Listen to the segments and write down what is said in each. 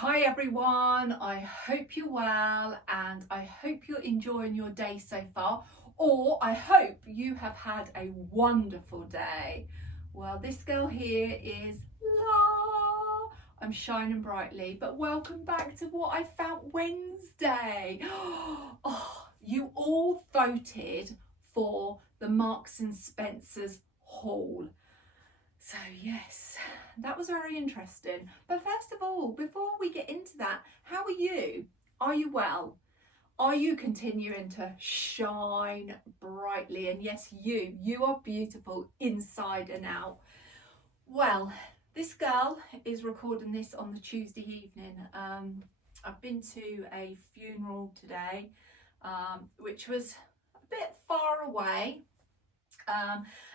Hi everyone, I hope you're well and I hope you're enjoying your day so far, or I hope you have had a wonderful day. Well, this girl here is I'm shining brightly, but welcome back to What I Found Wednesday. Oh, you all voted for the Marks and Spencer's haul. So yes, that was very interesting. But first of all, before we get into that, how are you? Are you well? Are you continuing to shine brightly? And yes, you are beautiful inside and out. Well, this girl is recording this on the Tuesday evening. I've been to a funeral today, which was a bit far away.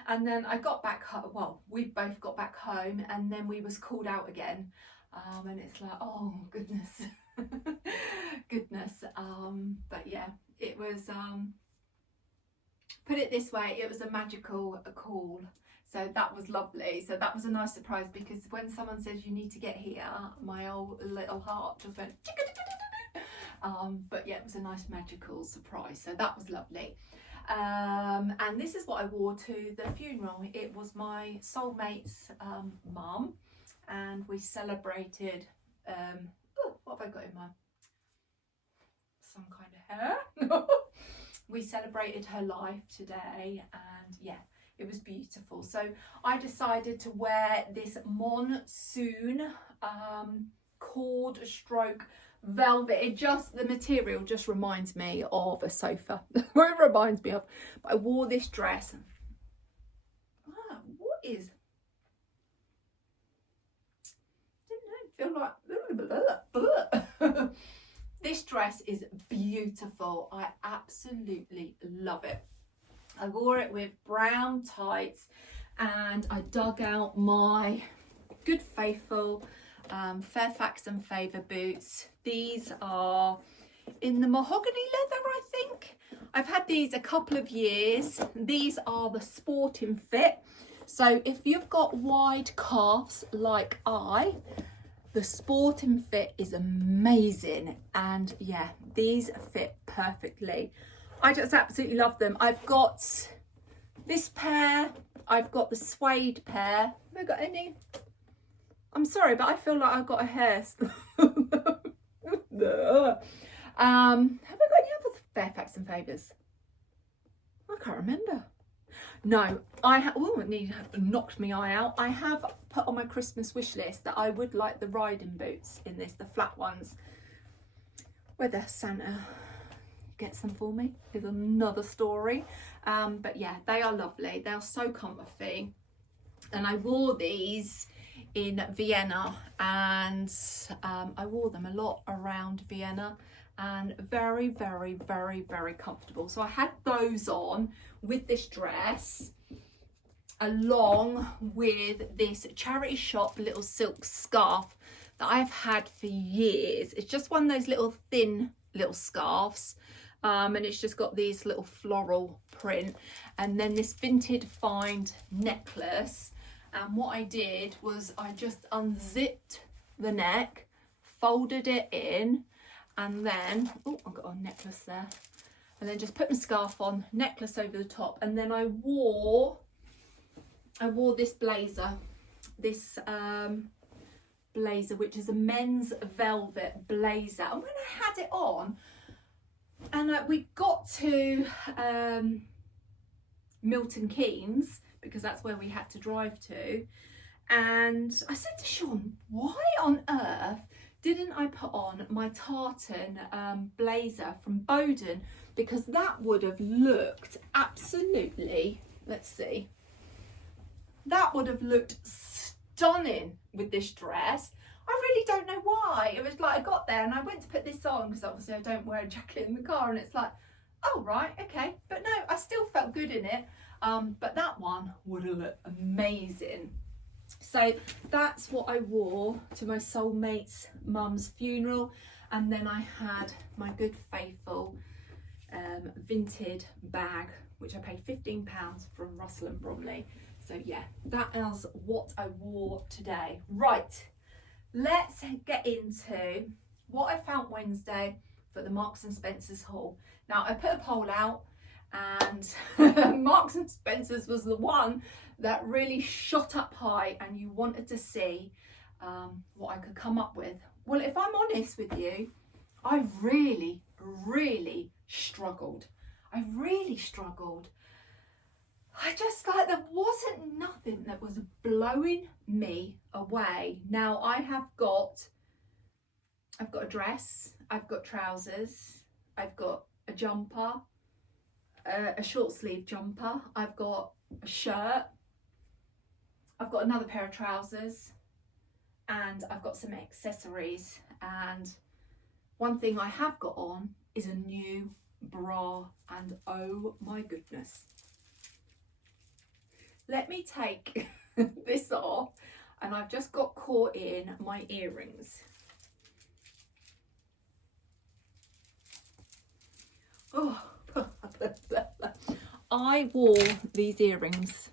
And then I got back home, well, we both got back home, and then we was called out again. And it's like, oh goodness, goodness. But yeah, it was, put it this way, it was a magical call. So that was lovely. So that was a nice surprise, because when someone says you need to get here, my old little heart just went, but yeah, it was a nice magical surprise. So that was lovely. And this is what I wore to the funeral. It was my soulmate's mum, and we celebrated, what have I got in my, some kind of hair? We celebrated her life today, and yeah, it was beautiful. So I decided to wear this monsoon cord stroke velvet. The material just reminds me of a sofa. What it reminds me of. But I wore this dress. What is, didn't know, feel like this dress is beautiful. I absolutely love it. I wore it with brown tights, and I dug out my Good Faithful Fairfax and Favour boots. These are in the mahogany leather, I think. I've had these a couple of years. These are the sporting fit. So if you've got wide calves like the sporting fit is amazing. And yeah, these fit perfectly. I just absolutely love them. I've got this pair. I've got the suede pair. Have I got any? I'm sorry, but I feel like I've got a hair. Have I got any other Fairfax and Favours? I can't remember. No, it knocked my eye out. I have put on my Christmas wish list that I would like the riding boots in this, the flat ones. Whether Santa gets them for me is another story. But yeah, they are lovely. They are so comfy. And I wore these in Vienna, and I wore them a lot around Vienna, and very, very, very, very comfortable. So I had those on with this dress, along with this charity shop little silk scarf that I've had for years. It's just one of those little thin little scarves, and it's just got these little floral print, and then this vintage find necklace. And what I did was I just unzipped the neck, folded it in, and then, oh, I've got a necklace there. And then just put my scarf on, necklace over the top. And then I wore this blazer, blazer, which is a men's velvet blazer. And when I had it on, and we got to Milton Keynes, because that's where we had to drive to, and I said to Sean, why on earth didn't I put on my tartan blazer from Bowden, because that would have looked absolutely, let's see, that would have looked stunning with this dress. I really don't know why. It was like I got there and I went to put this on, because obviously I don't wear a jacket in the car, and it's like, oh right, okay, but no, I still felt good in it. But that one would have looked amazing. So that's what I wore to my soulmate's mum's funeral. And then I had my Good Faithful vintage bag, which I paid £15 from Russell and Bromley. So yeah, that is what I wore today. Right, let's get into what I found Wednesday for the Marks and Spencer's haul. Now, I put a poll out, and Marks and Spencer's was the one that really shot up high, and you wanted to see what I could come up with. Well, if I'm honest with you, I really struggled. I just, like, there wasn't nothing that was blowing me away. Now, I've got a dress, I've got trousers, I've got a jumper, a short sleeve jumper, I've got a shirt, I've got another pair of trousers, and I've got some accessories. And one thing I have got on is a new bra, and oh my goodness. Let me take this off, and I've just got caught in my earrings. Oh, I wore these earrings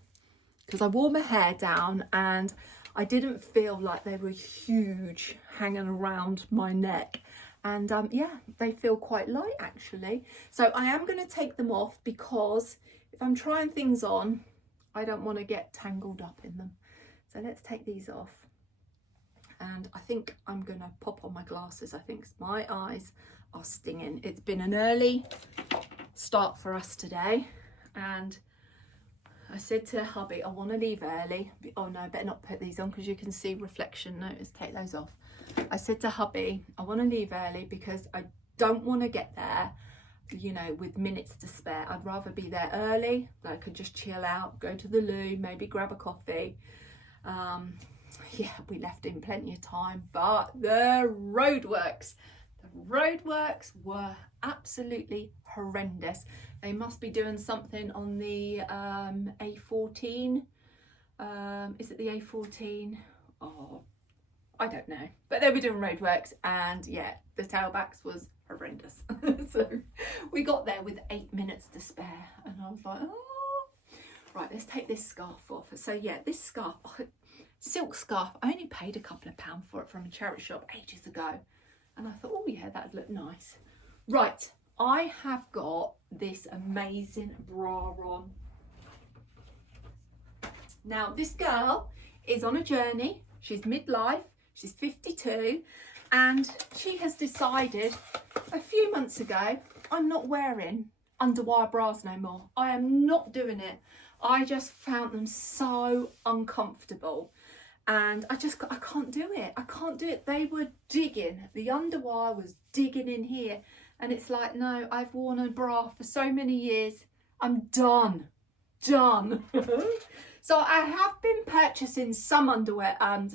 because I wore my hair down and I didn't feel like they were huge hanging around my neck. And yeah, they feel quite light actually. So I am going to take them off because if I'm trying things on, I don't want to get tangled up in them. So let's take these off. And I think I'm going to pop on my glasses. I think my eyes are stinging. It's been an early start for us today. And I said to hubby, I want to leave early. Oh no, I better not put these on because you can see reflection. No, let's take those off. I said to hubby, I want to leave early because I don't want to get there, you know, with minutes to spare. I'd rather be there early. I could just chill out, go to the loo, maybe grab a coffee. Yeah, we left in plenty of time, but the roadworks were absolutely horrendous. They must be doing something on the A14. Is it the A14? Oh, I don't know. But they were doing roadworks, and yeah, the tailbacks was horrendous. So we got there with 8 minutes to spare, and I was like, oh. Right, let's take this scarf off. So yeah, this scarf, silk scarf, I only paid a couple of pounds for it from a charity shop ages ago. And I thought, oh yeah, that'd look nice. Right, I have got this amazing bra on. Now, this girl is on a journey. She's midlife, she's 52, and she has decided a few months ago, I'm not wearing underwire bras no more. I am not doing it. I just found them so uncomfortable. And I can't do it. I can't do it. They were digging. The underwire was digging in here. And it's like, no, I've worn a bra for so many years. I'm done. Done. So I have been purchasing some underwear, I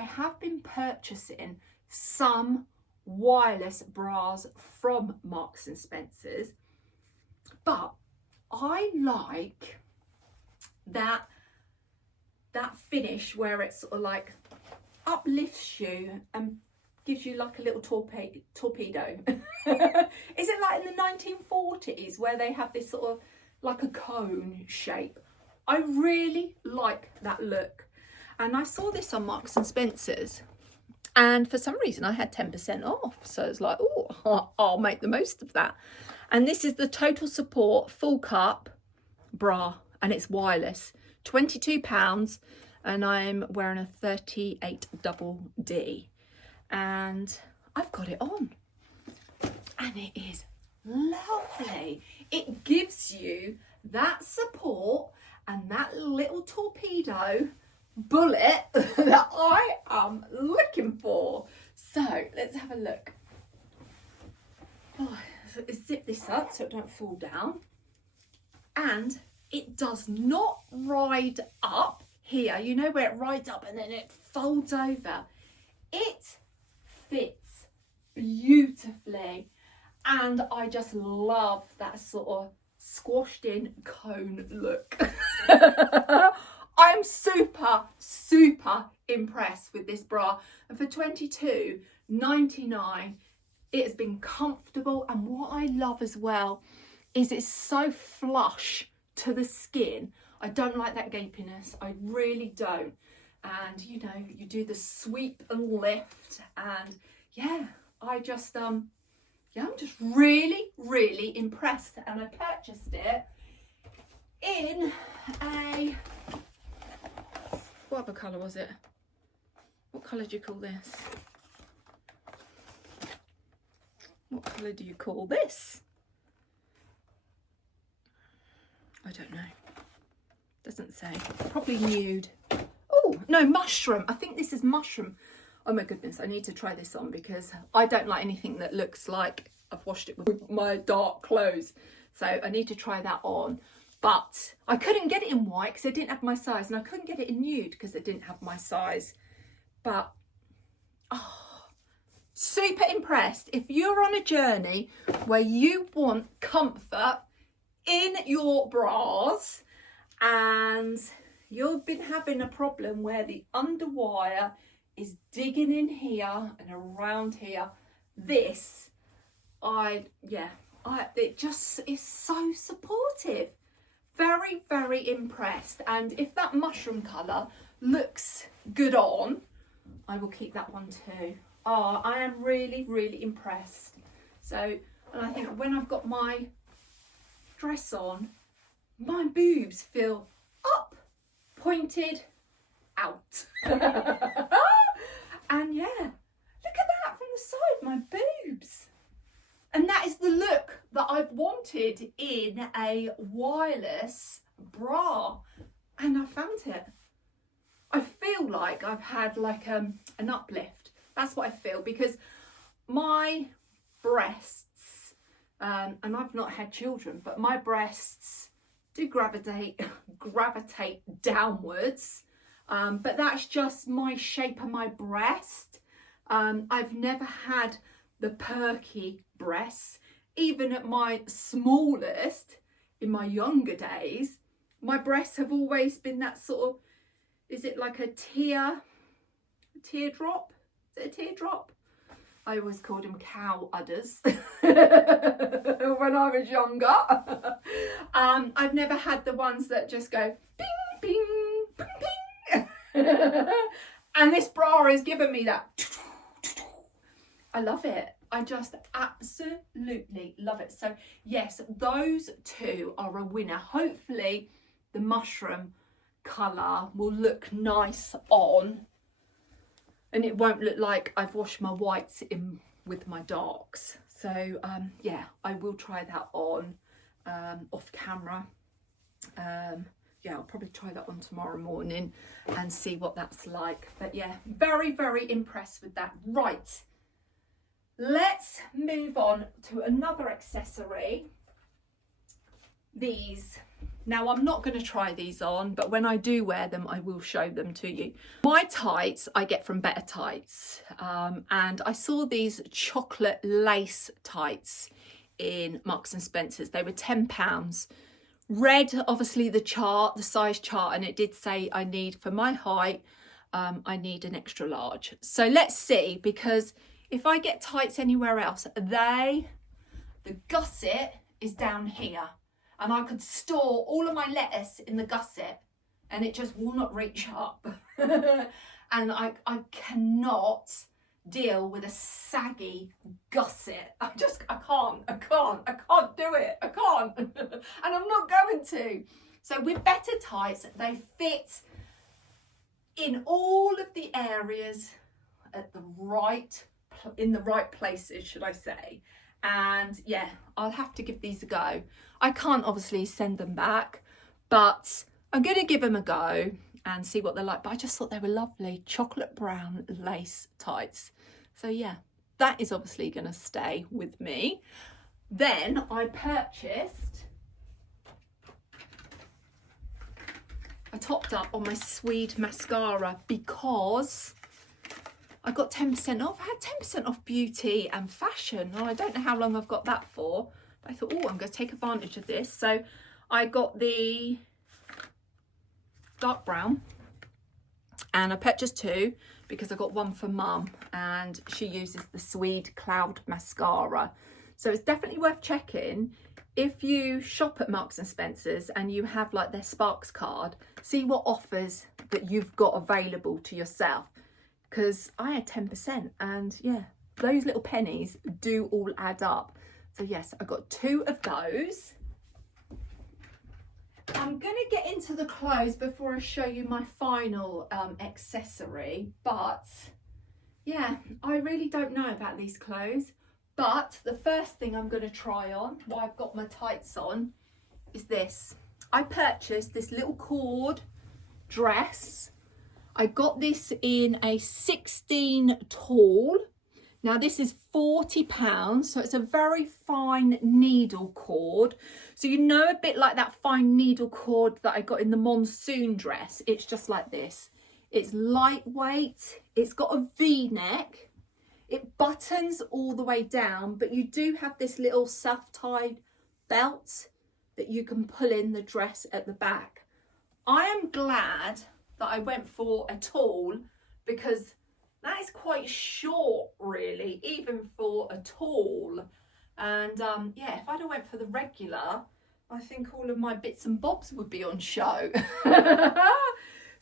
have been purchasing some wireless bras from Marks and Spencer's. But I like that finish where it sort of like uplifts you and gives you like a little torpedo. Is it like in the 1940s where they have this sort of like a cone shape? I really like that look. And I saw this on Marks and Spencer's, and for some reason I had 10% off. So it's like, oh, I'll make the most of that. And this is the Total Support full cup bra, and it's wireless, £22, and I'm wearing a 38 double D, and I've got it on, and it is lovely. It gives you that support and that little torpedo bullet that I am looking for. So let's have a look. Oh, zip this up so it don't fall down, and it does not ride up here, you know where it rides up and then it folds over. It fits beautifully, and I just love that sort of squashed in cone look. I'm super impressed with this bra, and for £22.99 it has been comfortable. And what I love as well is it's so flush to the skin. I don't like that gapiness, I really don't. and you know, you do the sweep and lift, and yeah, I just yeah, I'm just really, really impressed. And I purchased it in a, what other colour was it? What colour do you call this? What colour do you call this? I don't know. Doesn't say. Probably nude. Oh, no, mushroom. I think this is mushroom. Oh my goodness, I need to try this on because I don't like anything that looks like I've washed it with my dark clothes. So I need to try that on. But I couldn't get it in white because it didn't have my size, and I couldn't get it in nude because it didn't have my size. But, oh, super impressed. If you're on a journey where you want comfort in your bras and you've been having a problem where the underwire is digging in here and around here, this, it just is so supportive. Very, very impressed. And if that mushroom colour looks good on, I will keep that one too. Oh, I am really, really impressed. So, and I think when I've got my dress on, my boobs feel up, pointed, out. And yeah, look at that from the side, my boobs. And that is the look that I've wanted in a wireless bra. And I found it. I feel like I've had like an uplift. That's what I feel, because my breasts, and I've not had children, but my breasts do gravitate downwards. But that's just my shape of my breast. I've never had the perky breasts. Even at my smallest, in my younger days, my breasts have always been that sort of, is it like a teardrop? Is it a teardrop? I always called them cow udders when I was younger. I've never had the ones that just go bing, bing, bing, bing. And this bra has given me that. I love it. I just absolutely love it. So yes, those two are a winner. Hopefully the mushroom colour will look nice on, and it won't look like I've washed my whites in with my darks. So yeah, I will try that on off camera. Yeah, I'll probably try that on tomorrow morning and see what that's like. But yeah, very, very impressed with that. Right, let's move on to another accessory. These. Now, I'm not going to try these on, but when I do wear them, I will show them to you. My tights I get from Better Tights, and I saw these chocolate lace tights in Marks and Spencer's. They were £10. Read, obviously, the size chart, and it did say I need, for my height, I need an extra large. So let's see, because if I get tights anywhere else, the gusset is down here. And I could store all of my lettuce in the gusset and it just will not reach up. And I cannot deal with a saggy gusset. I can't do it. I can't. And I'm not going to. So with Better Tights, they fit in all of the areas in the right places, should I say. And yeah, I'll have to give these a go. I can't obviously send them back, but I'm going to give them a go and see what they're like. But I just thought they were lovely. Chocolate brown lace tights. So yeah, that is obviously going to stay with me. Then I topped up on my Swede mascara because I got 10% off. I had 10% off beauty and fashion. Well, I don't know how long I've got that for, but I thought, oh, I'm going to take advantage of this. So I got the dark brown, and I purchased two because I got one for mum, and she uses the Swede Cloud mascara. So it's definitely worth checking. If you shop at Marks and Spencer's and you have like their Sparks card, see what offers that you've got available to yourself, because I had 10%, and yeah, those little pennies do all add up. So yes, I got 2 of those. I'm going to get into the clothes before I show you my final accessory, but yeah, I really don't know about these clothes. But the first thing I'm going to try on while I've got my tights on is this. I purchased this little cord dress. I got this in a 16 tall. Now this is £40, so it's a very fine needle cord. So you know, a bit like that fine needle cord that I got in the monsoon dress. It's just like this. It's lightweight, it's got a V-neck, it buttons all the way down, but you do have this little self-tied belt that you can pull in the dress at the back. I am glad that I went for a tall, because that is quite short really, even for a tall. And yeah, if I'd have went for the regular, I think all of my bits and bobs would be on show.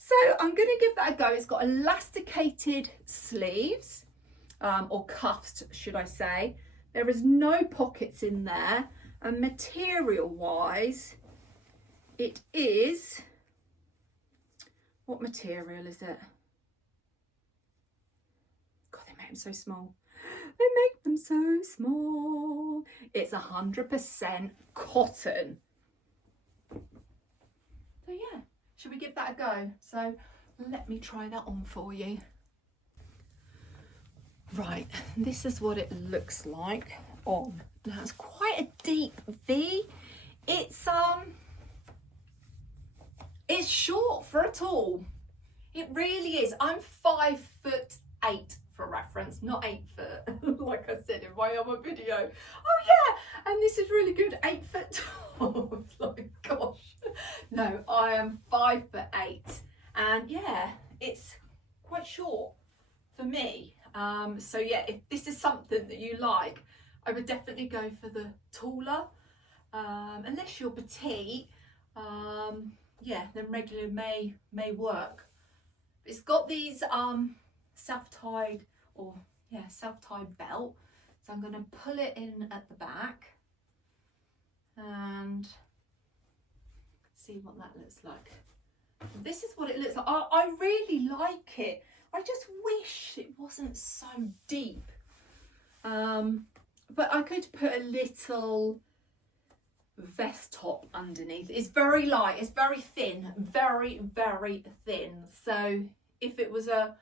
So I'm going to give that a go. It's got elasticated sleeves, or cuffs should I say. There is no pockets in there, and material wise it is, what material is it? God, they make them so small. They make them so small. It's 100% cotton. So yeah, should we give that a go? So let me try that on for you. Right, this is what it looks like on. Now it's quite a deep V. It's short for a tall. It really is. I'm 5'8" for reference, not 8 foot, like I said in my other video. Oh yeah, and this is really good, 8 foot tall. Like, gosh. No, I am 5'8", and yeah, it's quite short for me. So yeah, if this is something that you like, I would definitely go for the taller. Unless you're petite, yeah, then regular may work. It's got these self-tied belt, so I'm going to pull it in at the back and see what that looks like. This is what it looks like. I really like it. I just wish it wasn't so deep, but I could put a little vest top underneath. It's very light, it's very thin, very thin. So if it was a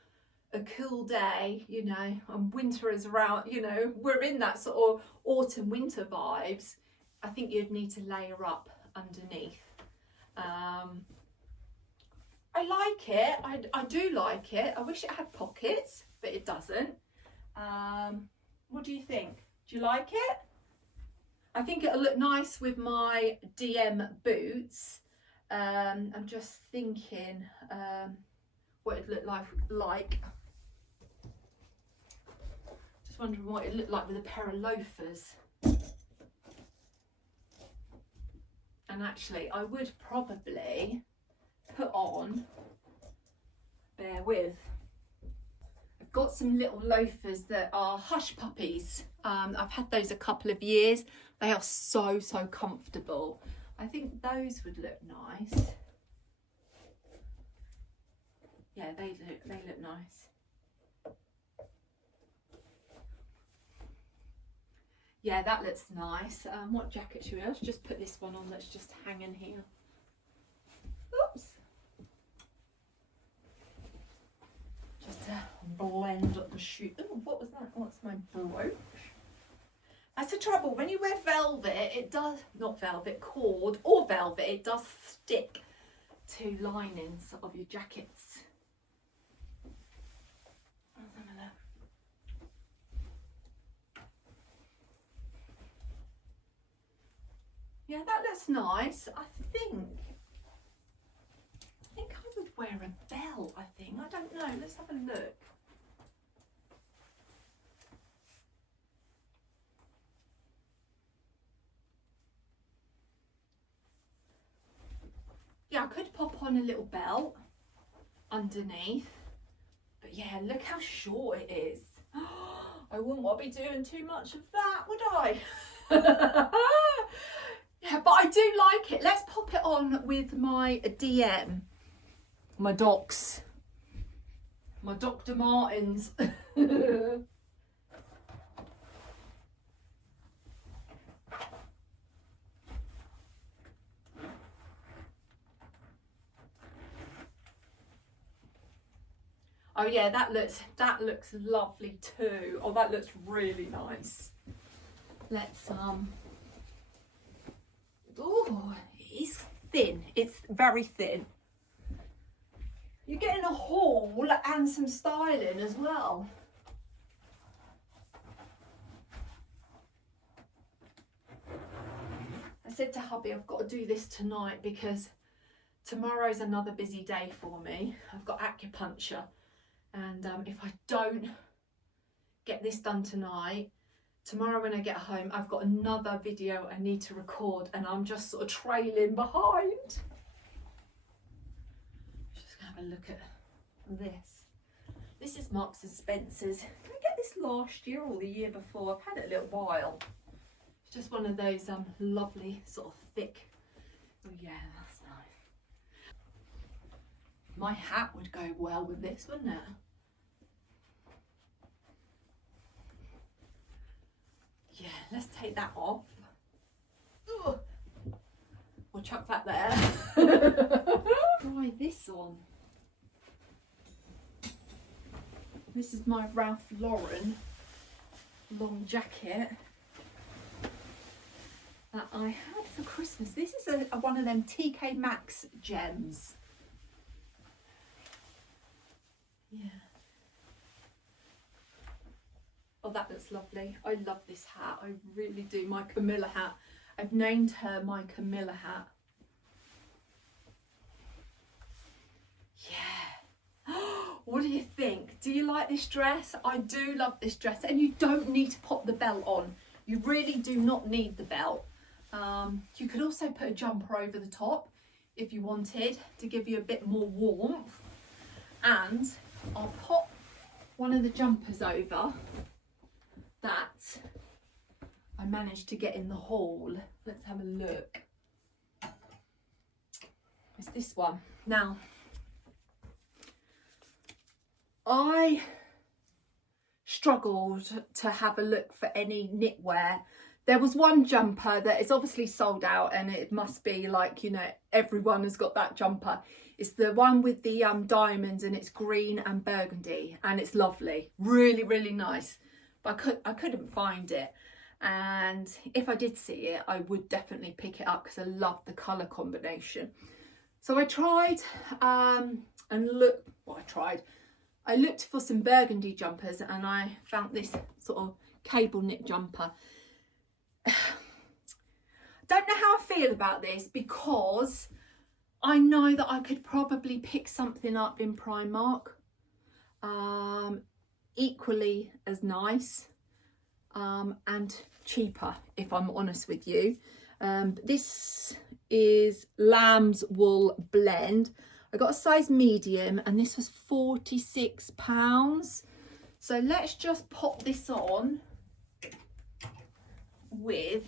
cool day, you know, and winter is around, you know, we're in that sort of autumn winter vibes, I think you'd need to layer up underneath. I like it. I do like it. I wish it had pockets, but it doesn't. What do you think? Do you like it? I think it'll look nice with my DM boots. I'm just thinking what it'd look like. Just wondering what it'd look like with a pair of loafers. And actually, I would probably put on, bear with, I've got some little loafers that are Hush Puppies. I've had those a couple of years. They are so comfortable. I think those would look nice. Yeah, they look nice. Yeah, that looks nice. What jacket should we? Let's just put this one on that's just hanging here. Oops. Just to blend up the shoe. Oh, what was that? What's my brooch? That's the trouble. When you wear velvet, it does, not velvet, cord or velvet, it does stick to linings of your jackets. Let's have a look. Yeah, that looks nice. I think I would wear a belt, I think. I don't know. Let's have a look. Yeah, I could pop on a little belt. underneath. But yeah, look how short it is. I wouldn't want to be doing too much of that, would I? Yeah, but I do like it. Let's pop it on with my DM, my docs, my Dr. Martens. Oh yeah, that looks lovely too. Oh, that looks really nice. Let's oh, it's thin. It's very thin. You're getting a haul and some styling as well. I said to hubby, I've got to do this tonight because tomorrow's another busy day for me. I've got acupuncture. And if I don't get this done tonight, tomorrow when I get home, I've got another video I need to record and I'm just sort of trailing behind. Just gonna have a look at this. This is Marks and Spencer's. Did I get this last year or the year before? I've had it a little while. It's just one of those lovely sort of thick. Oh yeah, that's nice. My hat would go well with this, wouldn't it? Yeah, let's take that off. Ugh. We'll chuck that there. Try this on. This is my Ralph Lauren long jacket that I had for Christmas. This is one of them TK Maxx gems. Yeah. Oh, that looks lovely. I love this hat. I really do. My Camilla hat. I've named her my Camilla hat. Yeah. What do you think? Do you like this dress? I do love this dress. And you don't need to pop the belt on. You really do not need the belt. You could also put a jumper over the top if you wanted to give you a bit more warmth. And I'll pop one of the jumpers over that I managed to get in the haul. Let's have a look. It's this one. Now, I struggled to have a look for any knitwear. There was one jumper that is obviously sold out and it must be like, you know, everyone has got that jumper. It's the one with the diamonds and it's green and burgundy and it's lovely. Really, really nice. But I couldn't find it. And if I did see it, I would definitely pick it up because I love the colour combination. So I tried I looked for some burgundy jumpers and I found this sort of cable knit jumper. Don't know how I feel about this because I know that I could probably pick something up in Primark equally as nice and cheaper, if I'm honest with you. This is lamb's wool blend. I got a size medium and this was £46. So let's just pop this on with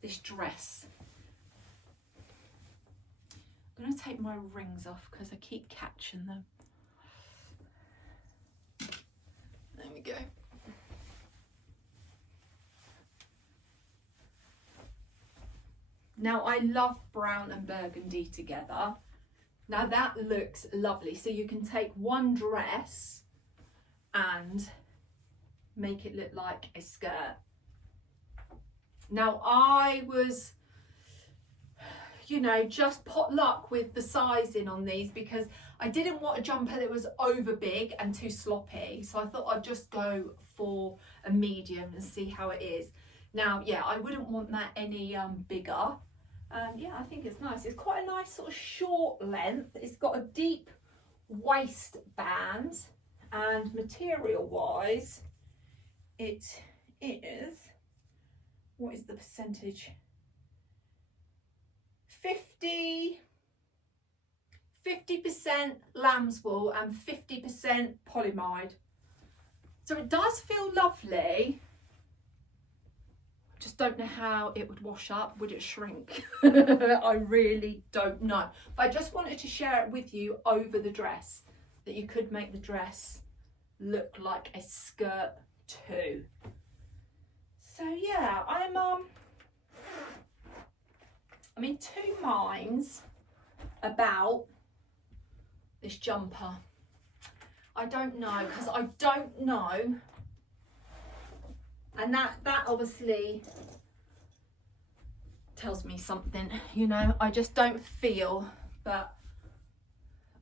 this dress. I'm going to take my rings off because I keep catching them. There we go. Now I love brown and burgundy together. Now that looks lovely. So you can take one dress and make it look like a skirt. Now I was, you know, just potluck with the sizing on these because I didn't want a jumper that was over big and too sloppy. So I thought I'd just go for a medium and see how it is. Now, yeah, I wouldn't want that any bigger. Yeah, I think it's nice. It's quite a nice sort of short length. It's got a deep waistband and material wise, it is, what is the percentage? 50% lamb's wool and 50% polyamide. So it does feel lovely. Just don't know how it would wash up. Would it shrink? I really don't know. But I just wanted to share it with you over the dress, that you could make the dress look like a skirt too. So yeah, I'm in two minds about this jumper. I don't know, because I don't know. And that obviously tells me something, you know. I just don't feel that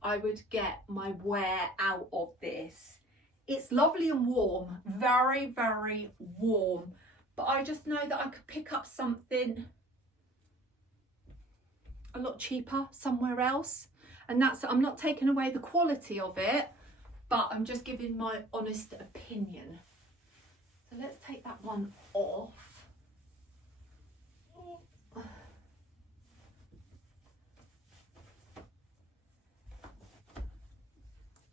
I would get my wear out of this. It's lovely and warm, very, very warm. But I just know that I could pick up something a lot cheaper somewhere else. And that's, I'm not taking away the quality of it, but I'm just giving my honest opinion. So let's take that one off.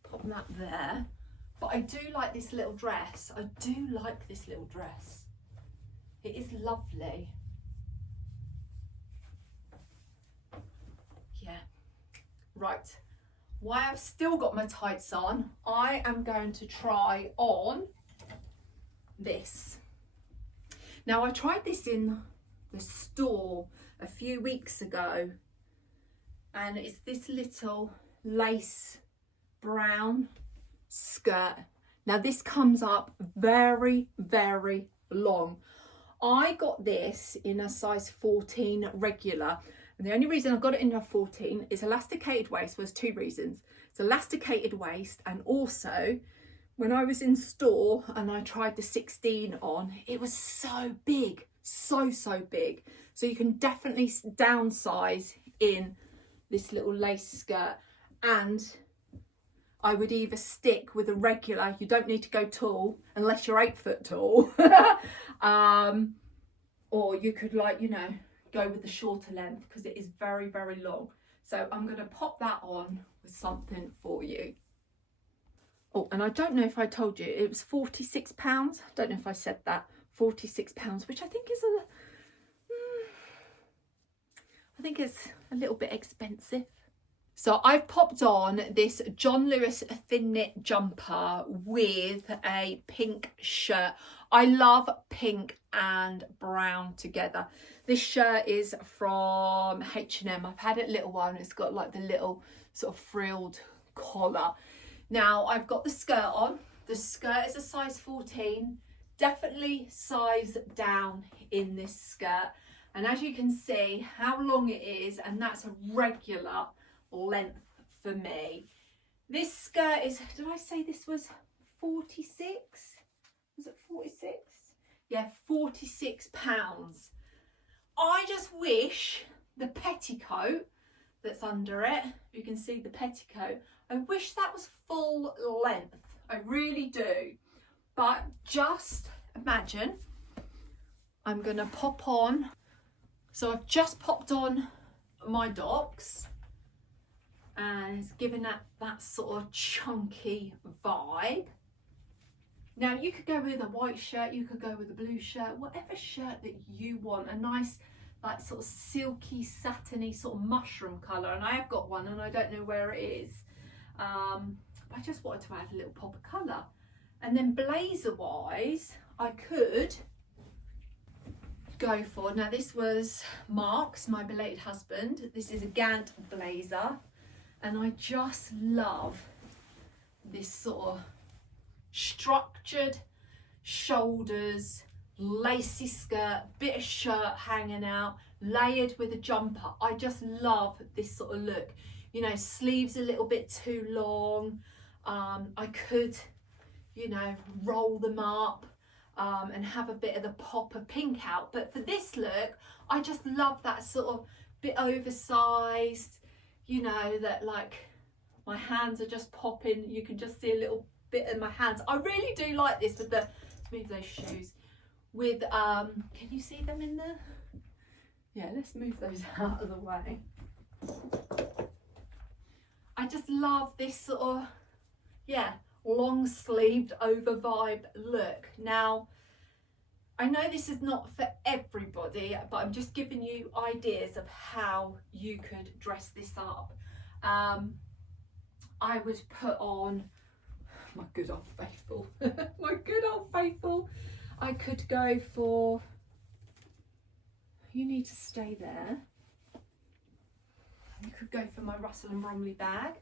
Pop that there. But I do like this little dress. I do like this little dress. It is lovely. Yeah. Right. While I've still got my tights on, I am going to try on this. Now, I tried this in the store a few weeks ago, and it's this little lace brown skirt. Now, this comes up very, very long. I got this in a size 14 regular, and the only reason I got it in a 14 is elasticated waist. Was two reasons. It's elasticated waist, and also when I was in store and I tried the 16 on, it was so big, so big. So you can definitely downsize in this little lace skirt. And I would either stick with a regular, you don't need to go tall unless you're 8 foot tall, or you could, like, you know, go with the shorter length, because it is very, very long. So I'm going to pop that on with something for you. Oh, and I don't know if I told you, it was £46. I don't know if I said that. £46, which I think is I think it's a little bit expensive. So I've popped on this John Lewis thin knit jumper with a pink shirt. I love pink and brown together. This shirt is from H&M. I've had it a little while, and it's got like the little sort of frilled collar. Now, I've got the skirt on. The skirt is a size 14. Definitely size down in this skirt. And as you can see how long it is, and that's a regular length for me. This skirt is, did I say this was 46? Was it 46? Yeah, £46. I just wish the petticoat that's under it, you can see the petticoat, I wish that was full length. I really do. But just imagine, I'm going to pop on. So I've just popped on my docks, and it's giving that sort of chunky vibe. Now, you could go with a white shirt, you could go with a blue shirt, whatever shirt that you want. A nice, like, sort of silky, satiny, sort of mushroom colour. And I have got one, and I don't know where it is. I just wanted to add a little pop of colour. And then blazer-wise, I could go for, now this was Mark's, my belated husband. This is a Gant blazer. And I just love this sort of structured shoulders, lacy skirt, bit of shirt hanging out, layered with a jumper. I just love this sort of look. You know, sleeves a little bit too long. I could, you know, roll them up and have a bit of the pop of pink out. But for this look, I just love that sort of bit oversized, you know, that like my hands are just popping. You can just see a little bit of my hands. I really do like this with the, let's move those shoes. With, can you see them in there? Yeah, let's move those out of the way. just love this sort of, yeah, long sleeved over vibe look. Now, I know this is not for everybody, but I'm just giving you ideas of how you could dress this up. I would put on my good old faithful, my good old faithful. I could go for, you need to stay there. You could go for my Russell and Bromley bag,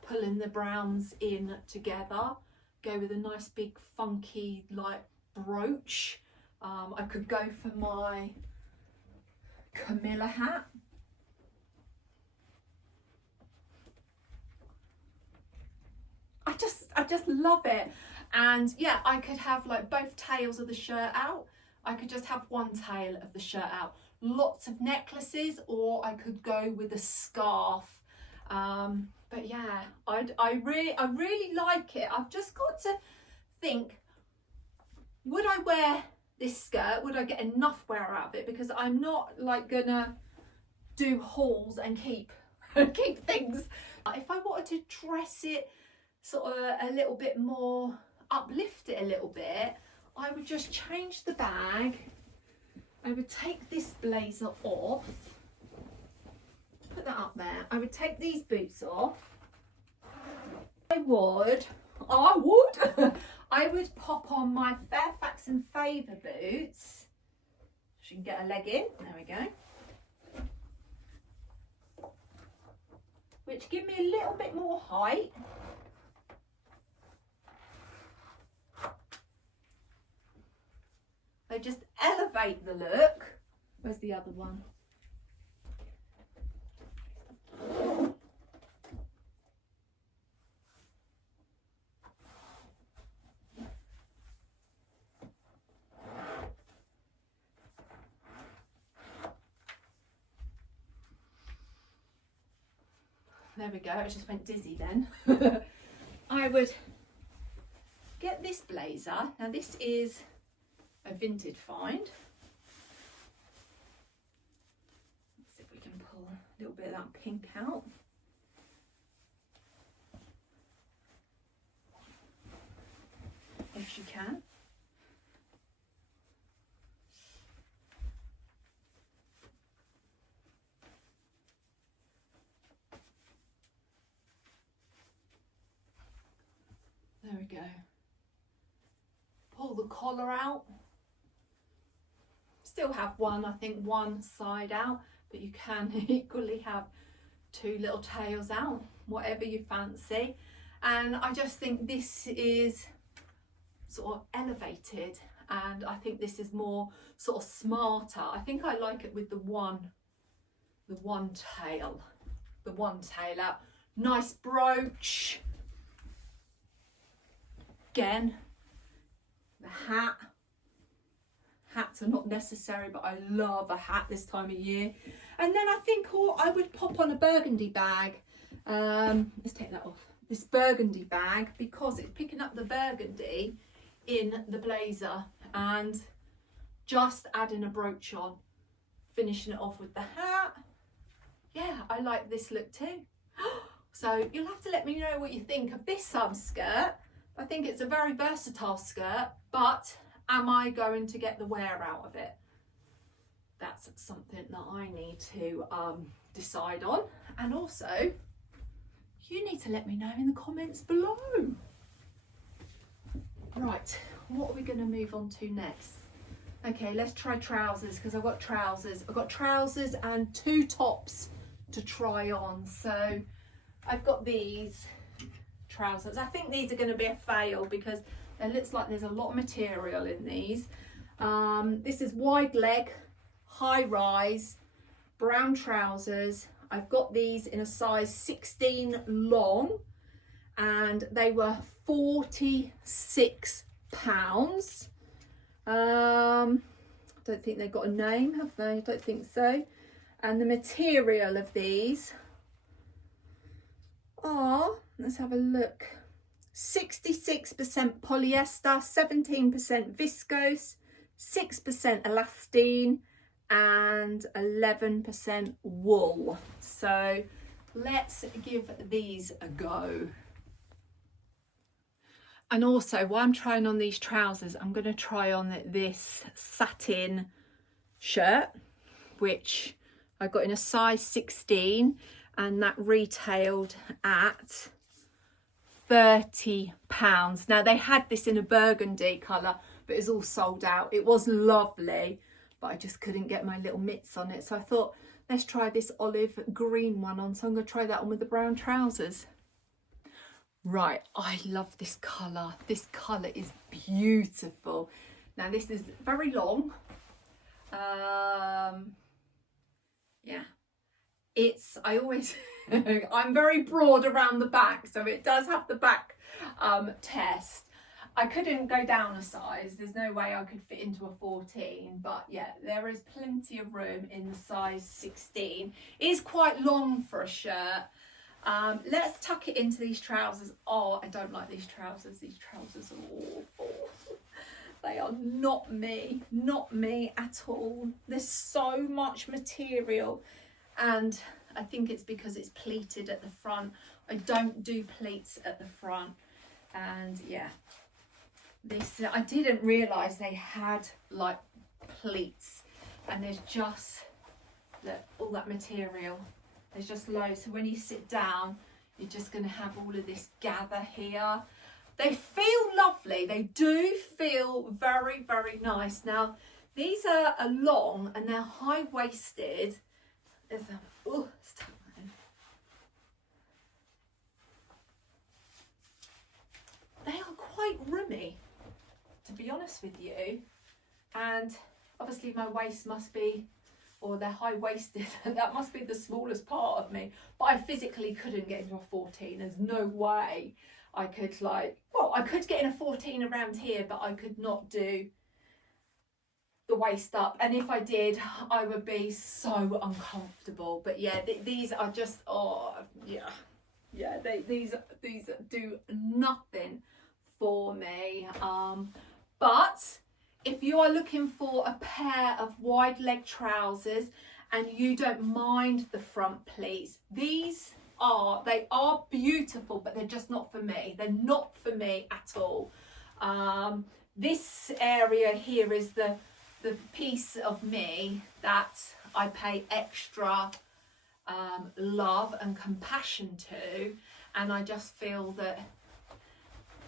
pulling the browns in together, go with a nice big funky like brooch. I could go for my Camilla hat. I just love it. And yeah, I could have like both tails of the shirt out. I could just have one tail of the shirt out. Lots of necklaces, or I could go with a scarf. But yeah, I really like it. I've just got to think, would I wear this skirt? Would I get enough wear out of it? Because I'm not like gonna do hauls and keep things. If I wanted to dress it sort of a little bit more, uplift it a little bit, I would just change the bag. I would take this blazer off, put that up there. I would take these boots off. I would pop on my Fairfax and Favour boots. She can get a leg in, there we go. Which give me a little bit more height. They just elevate the look. Where's the other one? There we go, I just went dizzy then. I would get this blazer. Now this is a vintage find. Let's see if we can pull a little bit of that pink out. If she can. There we go. Pull the collar out. Still have one, I think one side out, but you can equally have two little tails out, whatever you fancy. And I just think this is sort of elevated, and I think this is more sort of smarter. I think I like it with the one tail out. Nice brooch. Again, the hats are not necessary, but I love a hat this time of year. And then I think I would pop on a burgundy bag. Let's take that off. This burgundy bag, because it's picking up the burgundy in the blazer and just adding a brooch on, finishing it off with the hat. Yeah, I like this look too. So you'll have to let me know what you think of this skirt. I think it's a very versatile skirt, but am I going to get the wear out of it? That's something that I need to decide on. And also, you need to let me know in the comments below. Right, what are we going to move on to next? Okay, let's try trousers, because I've got trousers. I've got trousers and two tops to try on. So I've got these trousers. I think these are going to be a fail because it looks like there's a lot of material in these. This is wide leg, high rise, brown trousers. I've got these in a size 16 long, and they were £46. I don't think they've got a name, have they? I don't think so. And the material of these are, let's have a look, 66% polyester, 17% viscose, 6% elastane, and 11% wool. So let's give these a go. And also, while I'm trying on these trousers, I'm going to try on this satin shirt, which I got in a size 16, and that retailed at £30. Now, they had this in a burgundy colour, but it's all sold out. It was lovely, but I just couldn't get my little mitts on it. So I thought, let's try this olive green one on. So I'm going to try that on with the brown trousers. Right, I love this colour. This colour is beautiful. Now, this is very long. Yeah, it's, I always, I'm very broad around the back, so it does have the back test. I couldn't go down a size. There's no way I could fit into a 14, but yeah, there is plenty of room in the size 16. It is quite long for a shirt. Let's tuck it into these trousers. Oh, I don't like these trousers. These trousers are awful. They are not me at all. There's so much material, and I think it's because it's pleated at the front. I don't do pleats at the front, and yeah, this, I didn't realise they had like pleats, and there's just, look, all that material. There's just loads. So when you sit down, you're just going to have all of this gather here. They feel lovely. They do feel very, very nice. Now, these are long and they're high-waisted. There's a, oh, it's tight. They are quite roomy, to be honest with you. And obviously my waist must be, or they're high-waisted, that must be the smallest part of me. But I physically couldn't get into a 14. There's no way I could, like, well, I could get in a 14 around here, but I could not do the waist up. And if I did, I would be so uncomfortable. But yeah, these are just, oh, yeah. Yeah, these do nothing for me. But if you are looking for a pair of wide leg trousers and you don't mind the front pleats, these are, they are beautiful, but they're just not for me. They're not for me at all. This area here is the piece of me that I pay extra love and compassion to, and I just feel that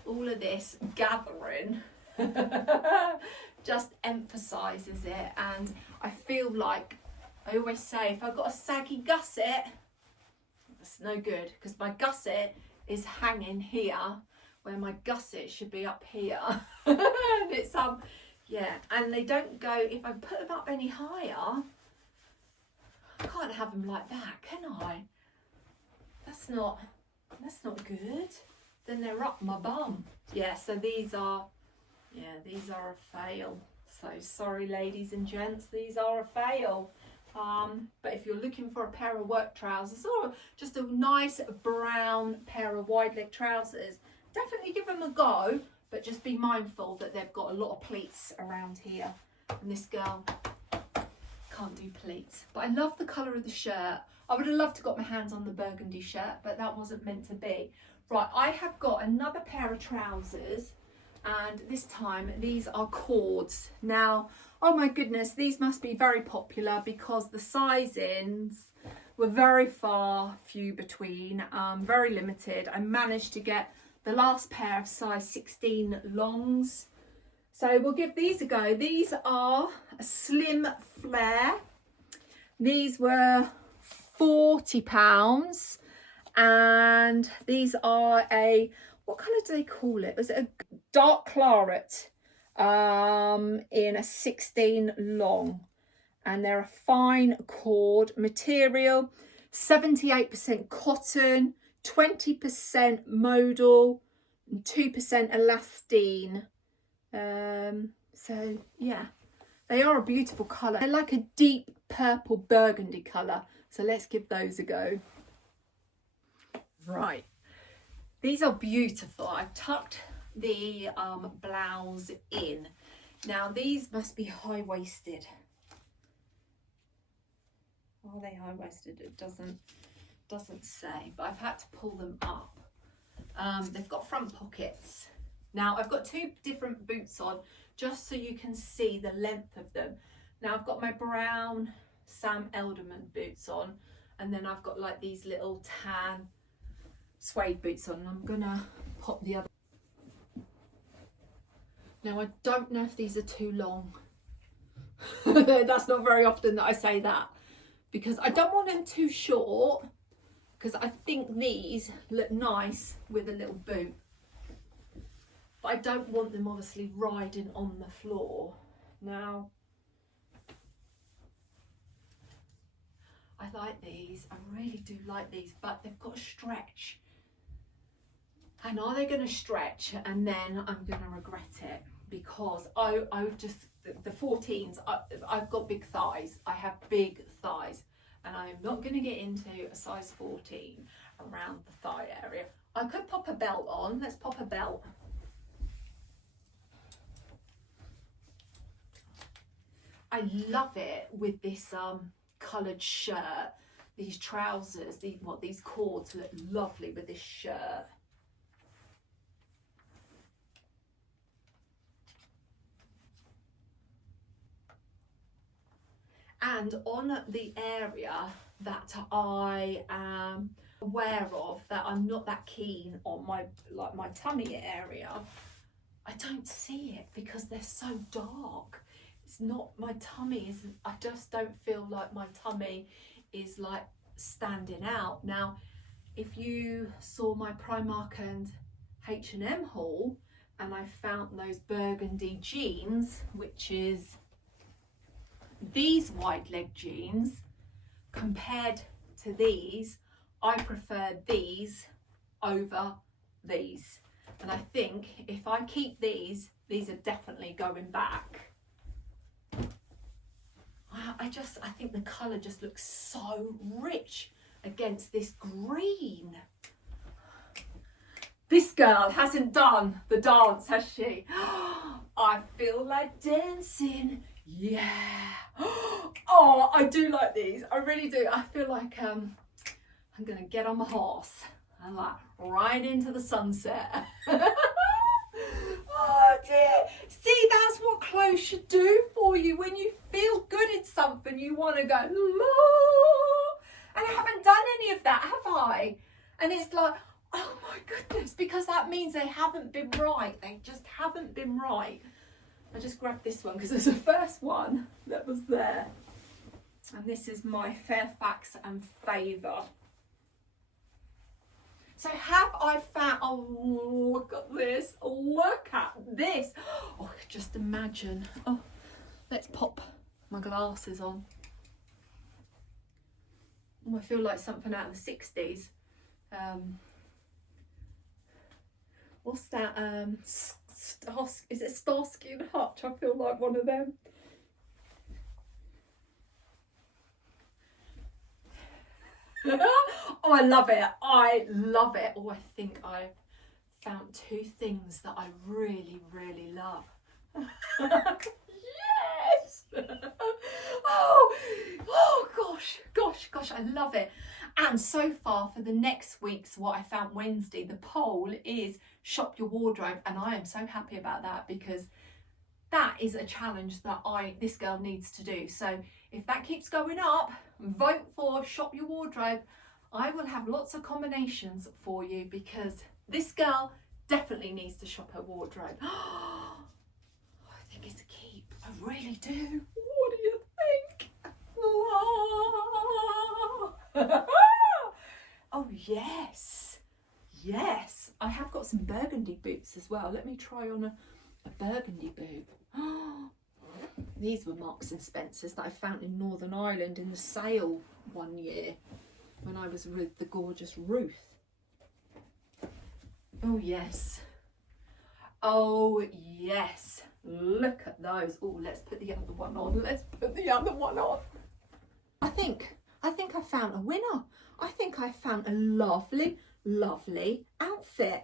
all of this gathering just emphasizes it. And I feel like, I always say, if I've got a saggy gusset, that's no good, because my gusset is hanging here where my gusset should be up here. And it's yeah, and they don't go, if I put them up any higher, I can't have them like that, can I? That's not good. Then they're up my bum. Yeah, so these are a fail. So sorry, ladies and gents, these are a fail. But if you're looking for a pair of work trousers or just a nice brown pair of wide leg trousers, definitely give them a go, but just be mindful that they've got a lot of pleats around here. And this girl can't do pleats. But I love the colour of the shirt. I would have loved to got my hands on the burgundy shirt, but that wasn't meant to be. Right, I have got another pair of trousers, and this time these are cords. Now, oh my goodness, these must be very popular because the sizings were very few between, very limited. I managed to get the last pair of size 16 longs. So we'll give these a go. These are a slim flare. These were £40, and these are a, what colour do they call it? Was it a dark claret in a 16 long? And they're a fine cord material, 78% cotton, 20% modal, and 2% elastane. So yeah, they are a beautiful colour. They're like a deep purple burgundy colour. So let's give those a go. Right, these are beautiful. I've tucked the blouse in. Now these must be high-waisted. Are they high-waisted? It doesn't Doesn't say, but I've had to pull them up. They've got front pockets. Now I've got two different boots on just so you can see the length of them. Now I've got my brown Sam Elderman boots on, and then I've got like these little tan suede boots on, and I'm gonna pop the other. Now I don't know if these are too long. That's not very often that I say that, because I don't want them too short, because I think these look nice with a little boot. But I don't want them obviously riding on the floor. Now, I like these, I really do like these, but they've got to stretch. And are they going to stretch and then I'm going to regret it? Because I just, the 14s, I've got big thighs. I have big thighs. And I'm not going to get into a size 14 around the thigh area. I could pop a belt on. Let's pop a belt. I love it with this coloured shirt, these trousers, these cords look lovely with this shirt. And on the area that I am aware of, that I'm not that keen on, my tummy area, I don't see it because they're so dark. It's not, my tummy isn't, I just don't feel like my tummy is like standing out. Now, if you saw my Primark and H&M haul, and I found those burgundy jeans, which is these wide leg jeans, compared to these, I prefer these over these. And I think if I keep these are definitely going back. I think the colour just looks so rich against this green. This girl hasn't done the dance, has she? I feel like dancing. Yeah. Oh, I do like these. I really do. I feel like I'm going to get on my horse and like ride into the sunset. Oh dear. See, that's what clothes should do for you. When you feel good in something, you want to go, la. And I haven't done any of that, have I? And it's like, oh my goodness, because that means they haven't been right. They just haven't been right. I just grabbed this one because it's the first one that was there. And this is my Fairfax and Favour. So have I found, oh, look at this, look at this. Oh, just imagine. Oh, let's pop my glasses on. Oh, I feel like something out of the 60s. What's that? Is it Starsky and Hutch? I feel like one of them. Oh, I love it. I love it. Oh, I think I've found two things that I really, really love. Yes! Oh gosh, I love it. And so far for the next week's What I Found Wednesday, the poll is shop your wardrobe, and I am so happy about that because that is a challenge that this girl needs to do. So if that keeps going up, vote for shop your wardrobe. I will have lots of combinations for you because this girl definitely needs to shop her wardrobe. I think it's a keep. I really do. What do you think? Oh yes, yes. I have got some burgundy boots as well. Let me try on a burgundy boot. These were Marks and Spencer's that I found in Northern Ireland in the sale one year when I was with the gorgeous Ruth. Oh yes. Oh yes. Look at those. Oh, let's put the other one on. Let's put the other one on. I think I found a winner. I think I found a lovely, lovely outfit.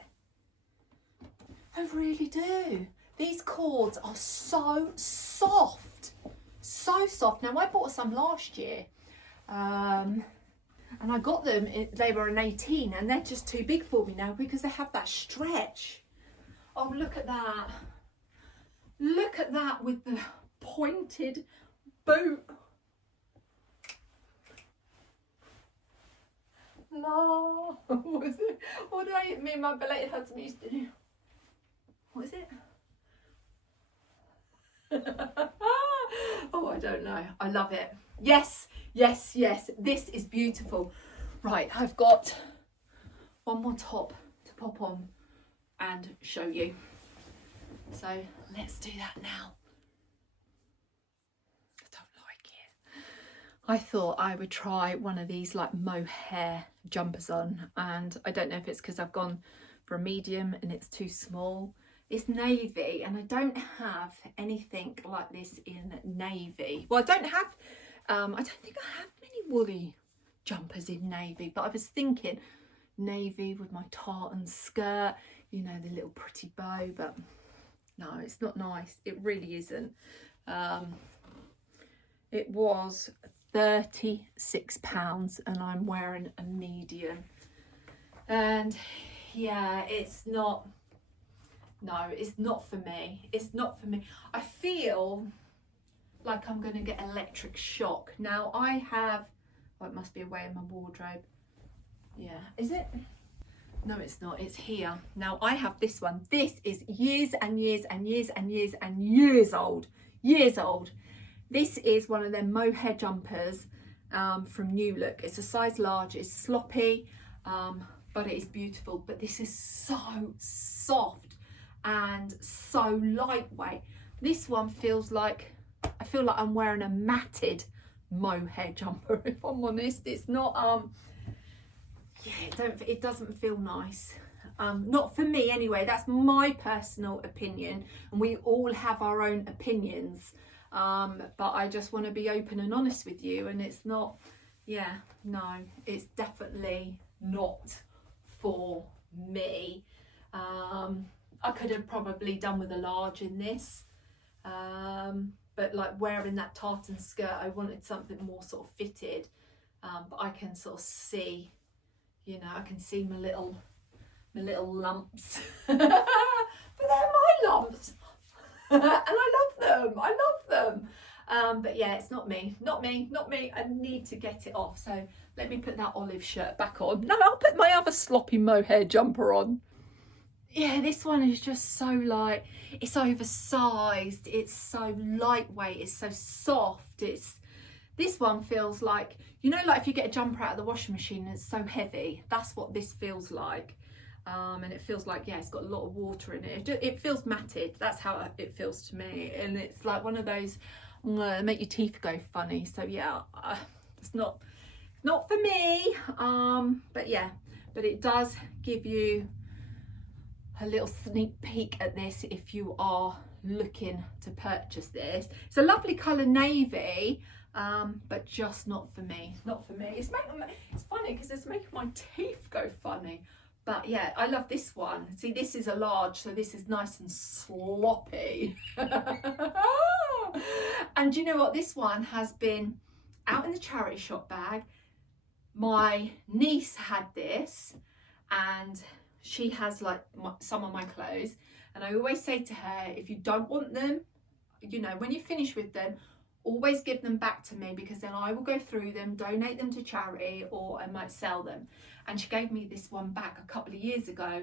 I really do. These cords are so soft. So soft. Now, I bought some last year. And I got them, they were an 18, and they're just too big for me now because they have that stretch. Oh, look at that. Look at that with the pointed boot. No. What is it? What did me and my belated husband used to do? What is it? Oh, I don't know. I love it. Yes, yes, yes. This is beautiful. Right, I've got one more top to pop on and show you. So let's do that now. I don't like it. I thought I would try one of these like mohair jumpers on, and I don't know if it's because I've gone for a medium and it's too small. It's navy, and I don't have anything like this in navy. Well, I don't think I have many woolly jumpers in navy, but I was thinking navy with my tartan skirt, you know, the little pretty bow, but no, it's not nice. It really isn't. It was £36 and I'm wearing a medium. And yeah, it's not, no, it's not for me. It's not for me. I feel like I'm going to get electric shock. Now I have, oh, it must be away in my wardrobe. Yeah, is it? No, it's not. It's here. Now I have this one. This is years and years and years and years and years old. Years old. This is one of them mohair jumpers from New Look. It's a size large. It's sloppy, but it is beautiful. But this is so soft and so lightweight. This one feels like, I feel like I'm wearing a matted mohair jumper, if I'm honest. It's not, yeah, it doesn't feel nice. Not for me anyway. That's my personal opinion, and we all have our own opinions. But I just want to be open and honest with you, and it's not, yeah, no, it's definitely not for me. I could have probably done with a large in this, but like wearing that tartan skirt, I wanted something more sort of fitted, but I can sort of see, you know, I can see my little lumps, but they're my lumps. And I love them. But yeah, it's not me. I need to get it off. So let me put that olive shirt back on. No, I'll put my other sloppy mohair jumper on. Yeah, this one is just so light. It's oversized. It's so lightweight. It's so soft. This one feels like, you know, like if you get a jumper out of the washing machine and it's so heavy. That's what this feels like. And it feels like, yeah, it's got a lot of water in it. It feels matted. That's how it feels to me. And it's like one of those make your teeth go funny. So yeah, it's not for me. But yeah, but it does give you a little sneak peek at this if you are looking to purchase this. It's a lovely colour, navy, but just not for me. Not for me. It's funny because it's making my teeth go funny. But yeah, I love this one. See, this is a large, so this is nice and sloppy. And you know what? This one has been out in the charity shop bag. My niece had this, and she has like some of my clothes. And I always say to her, if you don't want them, you know, when you finish with them, always give them back to me, because then I will go through them, donate them to charity, or I might sell them. And she gave me this one back a couple of years ago,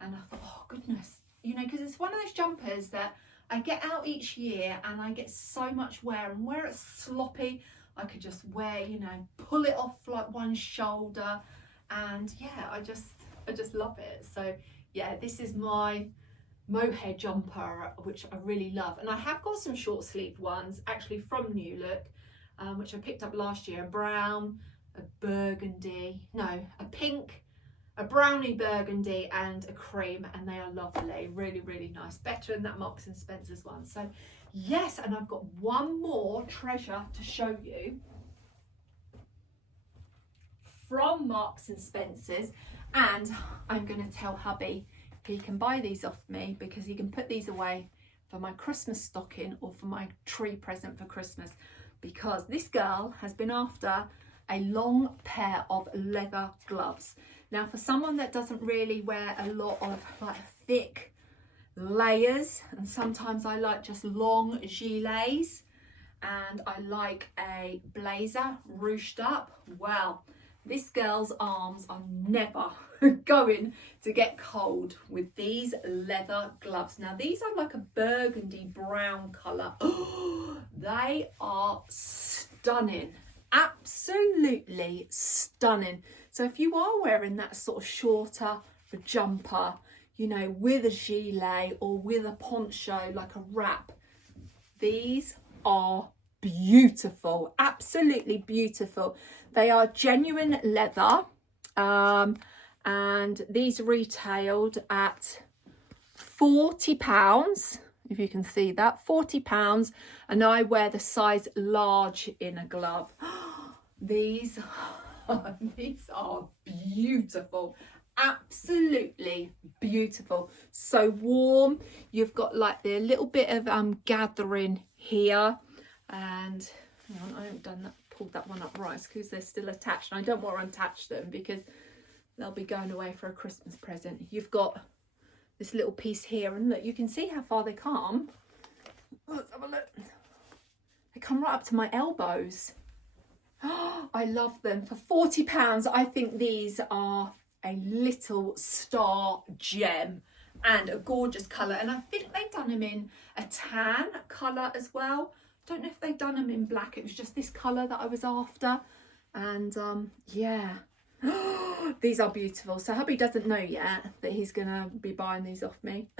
and I thought, oh goodness, you know, because it's one of those jumpers that I get out each year and I get so much wear, and where it's sloppy, I could just wear, you know, pull it off like one shoulder, and yeah, I just love it. So yeah, this is my mohair jumper, which I really love. And I have got some short sleeve ones actually from New Look, which I picked up last year, a brown, a burgundy, no, a pink, a brownie burgundy, and a cream, and they are lovely, really, really nice, better than that Marks and Spencer's one. So yes, and I've got one more treasure to show you from Marks and Spencer's, and I'm going to tell hubby he can buy these off me, because he can put these away for my Christmas stocking or for my tree present for Christmas, because this girl has been after a long pair of leather gloves. Now for someone that doesn't really wear a lot of like thick layers, and sometimes I like just long gilets, and I like a blazer ruched up, well, this girl's arms are never going to get cold with these leather gloves. Now these are like a burgundy brown colour. They are stunning, absolutely stunning. So if you are wearing that sort of shorter jumper, you know, with a gilet or with a poncho like a wrap, these are beautiful, absolutely beautiful. They are genuine leather, and these retailed at £40, if you can see that, £40, and I wear the size large in a glove. These are beautiful, absolutely beautiful, so warm. You've got like the little bit of gathering here, and hang on, I haven't pulled that one up right because they're still attached, and I don't want to attach them because they'll be going away for a Christmas present. You've got this little piece here, and look, you can see how far they come. Let's have a look. They come right up to my elbows. I love them. For £40, I think these are a little star gem and a gorgeous colour, and I think they've done them in a tan colour as well. Don't know if they've done them in black, it was just this colour that I was after, and yeah. These are beautiful. So hubby doesn't know yet that he's gonna be buying these off me.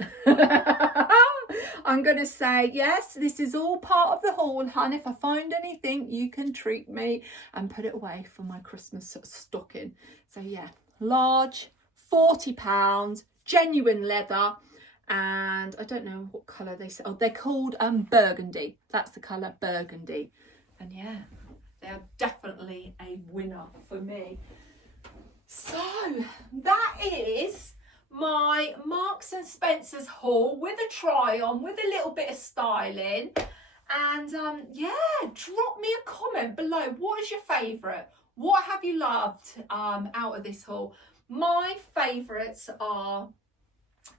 I'm gonna say, yes, this is all part of the haul, hun. If I find anything, you can treat me, and put it away for my Christmas stocking. So yeah, large, £40, genuine leather, and I don't know what colour they say. Oh, they're called burgundy. That's the colour, burgundy. And yeah, they're definitely a winner for me. So that is my Marks and Spencer's haul with a try on, with a little bit of styling. And yeah, drop me a comment below. What is your favourite? What have you loved out of this haul? My favourites are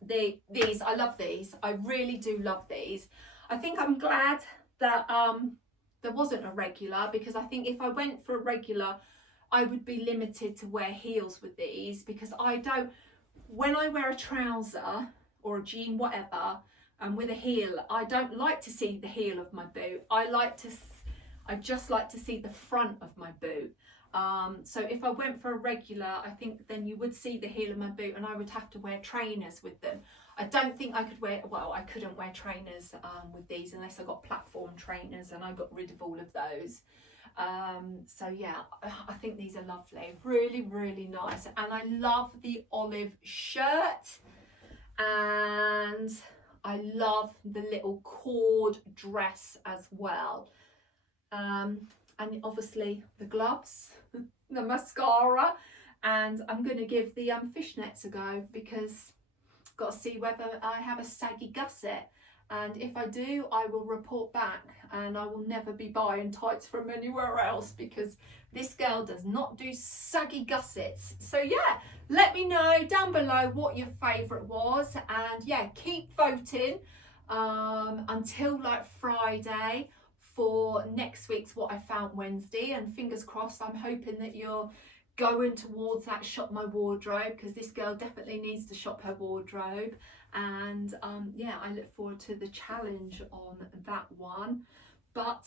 these. I love these. I really do love these. I think I'm glad that there wasn't a regular, because I think if I went for a regular, I would be limited to wear heels with these, because I don't, when I wear a trouser or a jean, whatever, and with a heel, I don't like to see the heel of my boot. I just like to see the front of my boot. So if I went for a regular, I think then you would see the heel of my boot, and I would have to wear trainers with them. I don't think I could wear, well, I couldn't wear trainers with these unless I got platform trainers, and I got rid of all of those. So yeah, I think these are lovely, really, really nice. And I love the olive shirt, and I love the little cord dress as well. And obviously the gloves, the mascara, and I'm going to give the fishnets a go, because I've got to see whether I have a saggy gusset. And if I do, I will report back, and I will never be buying tights from anywhere else, because this girl does not do saggy gussets. So yeah, let me know down below what your favourite was, and yeah, keep voting until like Friday for next week's What I Found Wednesday, and fingers crossed, I'm hoping that you're going towards that shop my wardrobe, because this girl definitely needs to shop her wardrobe. And yeah, I look forward to the challenge on that one. But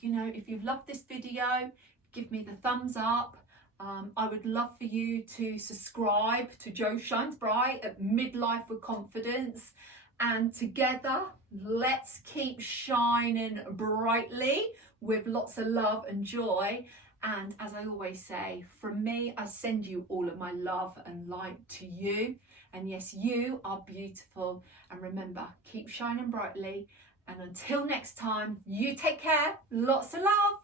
you know, if you've loved this video, give me the thumbs up. I would love for you to subscribe to Jo Shines Bright at Midlife with Confidence, and together let's keep shining brightly with lots of love and joy. And as I always say, from me, I send you all of my love and light to you. And yes, you are beautiful. And remember, keep shining brightly. And until next time, you take care. Lots of love.